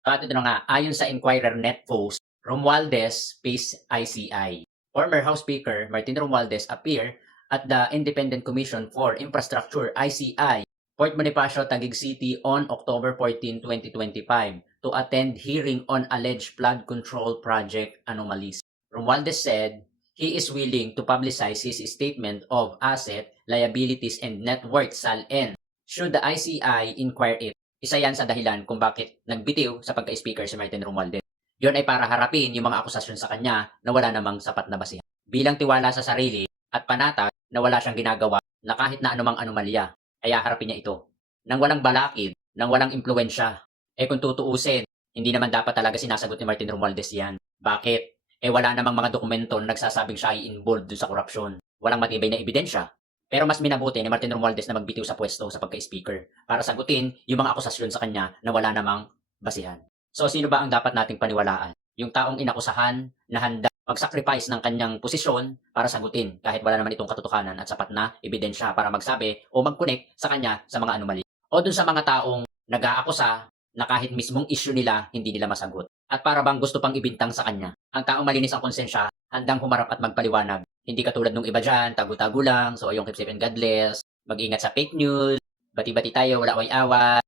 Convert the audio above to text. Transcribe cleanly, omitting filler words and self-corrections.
At ito na nga, ayon sa Inquirer Net post, Romualdez face ICI. Former House Speaker Martin Romualdez appear at the Independent Commission for Infrastructure ICI, Port Bonifacio, Taguig City on October 14, 2025 to attend hearing on alleged flood control project anomalies. Romualdez said he is willing to publicize his statement of asset, liabilities, and net worth SALN should the ICI inquire it. Isa yan sa dahilan kung bakit nagbitiw sa pagka-speaker si Martin Romualdez. Yun ay para harapin yung mga akusasyon sa kanya na wala namang sapat na basihan. Bilang tiwala sa sarili at panatag na wala siyang ginagawa na kahit na anumang anomalya, kaya harapin niya ito. Nang walang balakid, nang walang impluensya. Kung tutuusin, hindi naman dapat talaga sinasagot ni Martin Romualdez yan. Bakit? Wala namang mga dokumento na nagsasabing siya ay involved dun sa korupsyon. Walang matibay na ebidensya. Pero mas minabuti ni Martin Romualdez na magbitiw sa pwesto sa pagka-speaker para sagutin yung mga akusasyon sa kanya na wala namang basihan. So sino ba ang dapat nating paniwalaan? Yung taong inakusahan na handa mag-sacrifice ng kanyang posisyon para sagutin kahit wala naman itong katotohanan at sapat na ebidensya para magsabi o mag-connect sa kanya sa mga anomalya. O dun sa mga taong nag-aakusa na kahit mismong issue nila hindi nila masagot. At para bang gusto pang ibintang sa kanya. Ang taong malinis ang konsensya, handang humarap at magpaliwanag. Hindi katulad nung iba dyan, tago-tago lang, so yung keep safe and God bless, mag-ingat sa fake news, bati-bati tayo, wala away-away.